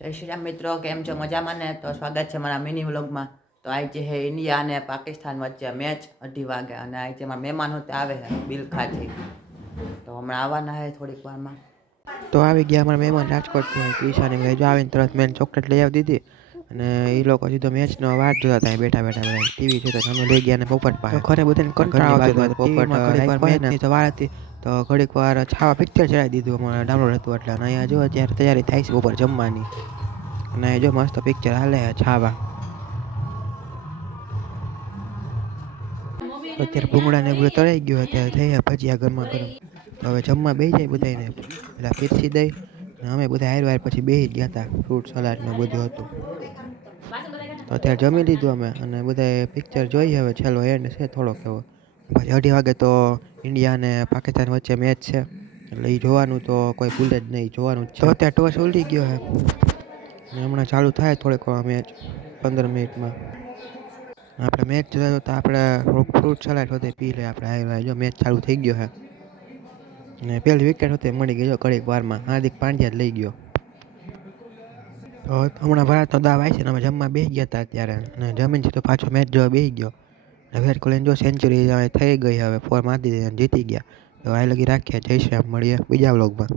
જય શ્રી રામ મિત્રો, કેમ છો? મજામાં ને? તો સ્વાગત છે મારા મિની વ્લોગમાં. તો આજે છે ઇન્ડિયા અને પાકિસ્તાન વચ્ચે મેચ 2:30 વાગે, અને આજે મારા મહેમાન હોતે આવે છે બિલખાથી, તો હમણાં આવવાના છે થોડીક વારમાં. તો આવી ગયા અમારા મહેમાન રાજકોટથી. ક્રિશાને મેં જો આવીને તરત મેં ચોકલેટ લઈ આવી દીધી, અને એ લોકો સીધો મેચનો વાટ જોતા હતા બેઠા બેઠા બધા ટીવી જોતા. અમે લઈ ગયા ને પોપટ પાસે. ખરે બધાને કંટાળો આવતો હતો પોપટ ઘડીક વાર મેચ તો વાર હતી, તો ઘડીક વાર છાવા પિક્ચર ચડાવી દીધું અમારે ડાઉનલોડ હતું એટલે. અને અહીંયા જો અત્યારે તૈયારી થાય છે બપોર જમવાની, અને જો મસ્ત પિક્ચર હાલે છાવા. અત્યારે ભૂંગળાને બધું તળાઈ ગયું, અત્યારે થઈ ભજીયા ગરમા ગરમ. તો હવે જમવા બેસી જાય બધાને, પેલા પીરસી દઈ ને અમે બધા હાર વાર પછી બેસી ગયા હતા. ફ્રૂટ સલાડ ને બધું હતું, તો અત્યારે જમી લીધું અમે, અને બધા પિક્ચર જોઈએ. હવે છેલ્લો એન્ડ છે થોડોક એવો, પછી 2:30 વાગે તો ઇન્ડિયા અને પાકિસ્તાન વચ્ચે મેચ છે, એટલે એ જોવાનું તો કોઈ ભૂલે જ નહીં, જોવાનું જ છે. તો અત્યારે ટોસ ઉલટી ગયો છે, અને હમણાં ચાલુ થાય થોડીક વાર મેચ, 15 મિનિટમાં. આપણે મેચ જોતા જોતા આપણે ફ્રૂટ સલાડ હોતે પી લે આપણે હાર. જો મેચ ચાલુ થઈ ગયો છે, અને પહેલી વિકેટ હોતે મળી ગઈ જો ઘડીક વારમાં. હાર્દિક પાંડ્યા જ લઈ ગયો. તો હમણાં ભારતનો દાવ આવી છે ને અમે જમવા બેસી ગયા હતા અત્યારે, અને જમીન છે તો પાછો મેચ જોવા બેસી ગયો. વિરાટ કોહલીને જો સેન્ચુરી થઈ ગઈ, હવે 4 મારી દીધી અને જીતી ગયા. તો આ લગી રાખીએ. જય શ્રી રામ, મળીએ બીજા વ્લોગમાં.